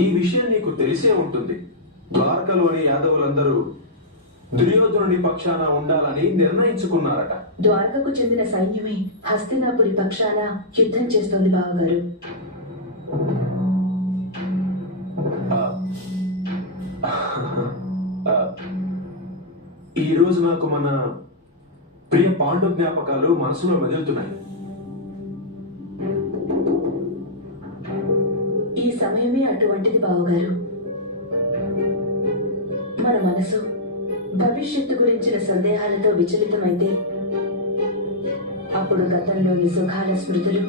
ఈ విషయం నీకు తెలిసే ఉంటుంది. ద్వారకలోని యాదవులందరూ దుర్యోధనుని పక్షాన ఉండాలని నిర్ణయించుకున్నారట. ద్వారకకు చెందిన సైన్యమే హస్తినాపురి పక్షాన యుద్ధం చేస్తోంది బావగారు. ఈ రోజు నాకు మన ప్రియ పాండు జ్ఞాపకాలు మనసులో మెదులుతున్నాయి. ఈ సమయమే అటువంటిది బావగారు. మన మనసు భవిష్యత్తు గురించిన సందేహాలతో విచలితమైతే అప్పుడు గతంలోని సుఖాల స్మృతులు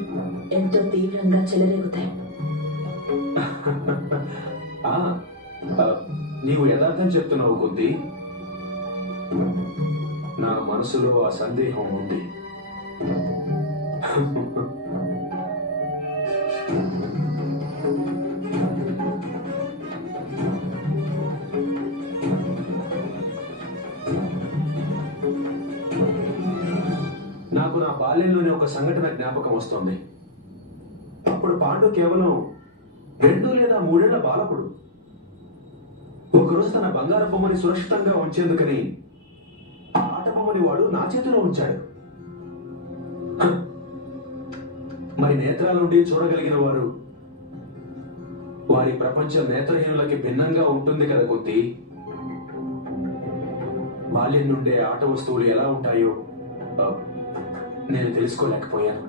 ఎంతో తీవ్రంగా చెలరేగుతాయి. నీవు యథార్థం చెప్తున్నావు కొద్ది. నా మనసులో ఆ సందేహం ఉంది. నాకు నా బాల్యంలోనే ఒక సంఘటన జ్ఞాపకం వస్తుంది. అప్పుడు పాండు కేవలం 2 లేదా 3 ఏళ్ల బాలకుడు. ఒకరోజు తన బంగారు బొమ్మని సురక్షితంగా ఉంచేందుకని ఆ ఆట బొమ్మని వాడు నా చేతిలో ఉంచాడు. మరి నేత్రాల నుండి చూడగలిగిన వారు, వారి ప్రపంచం నేత్రహీనులకి భిన్నంగా ఉంటుంది కదా కొద్ది. బాల్యం నుండే ఆట వస్తువులు ఎలా ఉంటాయో నేను తెలుసుకోలేకపోయాను.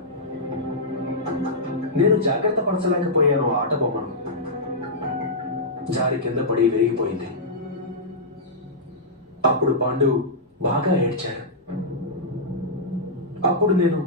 నేను జాగ్రత్త పరచలేకపోయాను. ఆట బొమ్మను జారి కింద పడి విరిగిపోయింది. అప్పుడు పాండు బాగా ఏడ్చాడు. అప్పుడు నేను